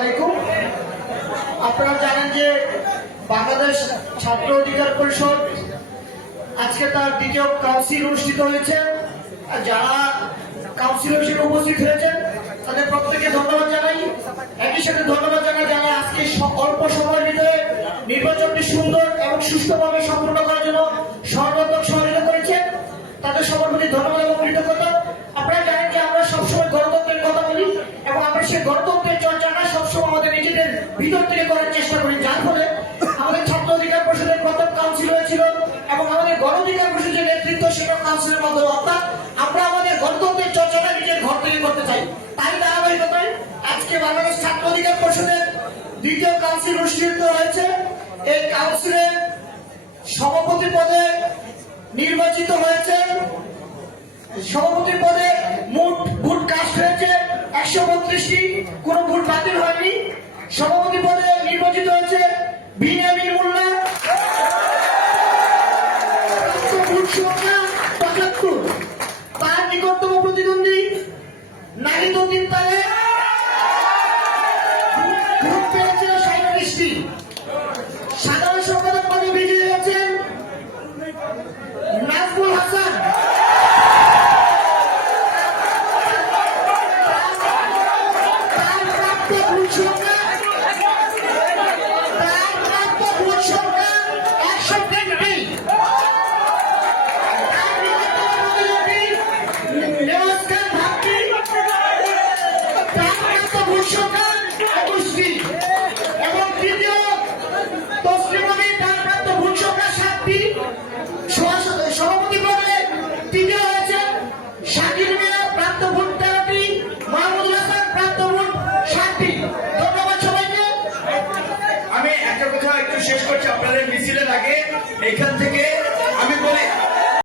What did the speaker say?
আলাইকুম। আপনারা জানেন যে বাংলাদেশ ছাত্র অধিকার পরিষদ আজকে তার দ্বিতীয় কাউন্সিল অনুষ্ঠিত হয়েছে। যারা কাউন্সিল হিসেবে উপস্থিত হয়েছেন তাদের প্রত্যেকে ধন্যবাদ জানাই। একই সাথে ধন্যবাদ জানাই যারা আজকে অল্প সময়ের ভিতরে নির্বাচনটি সুন্দর এবং সুষ্ঠুভাবে সম্পন্ন করার জন্য সর্বাত্মক সহযোগিতা করেছেন। তাদের সবার প্রতি ধন্যবাদ এবং কৃতজ্ঞতা। আপনারা জানেন যে আমরা সবসময় গণতন্ত্রের কথা বলি এবং আমরা সেই গণতন্ত্রের চর্চাটা সবসময় আমাদের নিজেদের ভিতর থেকে করার চেষ্টা করি, যার ফলে আমাদের ছাত্র অধিকার পরিষদের প্রথম কাউন্সিল হয়েছিল এবং আমাদের গণ অধিকার পরিষদের নেতৃত্ব সেটা কাউন্সিলের মাধ্যমে, অর্থাৎ আমরা আমাদের গণতন্ত্রের চর্চাটা নিজের ঘর থেকে করতে চাই। তাই ধারাবাহিকতায় আজকে বাংলাদেশ ছাত্র অধিকার পরিষদের দ্বিতীয় কাউন্সিল অনুষ্ঠিত হয়েছে। এই কাউন্সিলে সভাপতি পদে নির্বাচিত হয়েছে, সভাপতি পদে মোট ভোট কাস্ট হয়েছে 132টি, কোন ভোট বাতিল হয়নি। সভাপতি পদে নির্বাচিত হয়েছে বিনিয়ামিন মোল্লা, ভোট সংখ্যা 75। তার নিকটতম প্রতিদ্বন্দ্বী নাহিদউদ্দিন তালেব, ভোট পেয়েছে 37টি। সাধারণ সম্পাদক পদে বিজয়ী হয়েছেন নাজমুল হাসান, এবং তৃতীয় তসলিমী, তার প্রাপ্ত ভোট সংখ্যা 7টি। সভাপতি পদে তৃতীয় হয়েছে শাকির মিয়া, প্রাপ্ত ভোট 13টি। মাহমুদুল হাসান, প্রাপ্ত ভোট 7টি। ধন্যবাদ সবাইকে। আমি একটা কথা একটু শেষ করছি। আপনাদের মিছিলের আগে এখান থেকে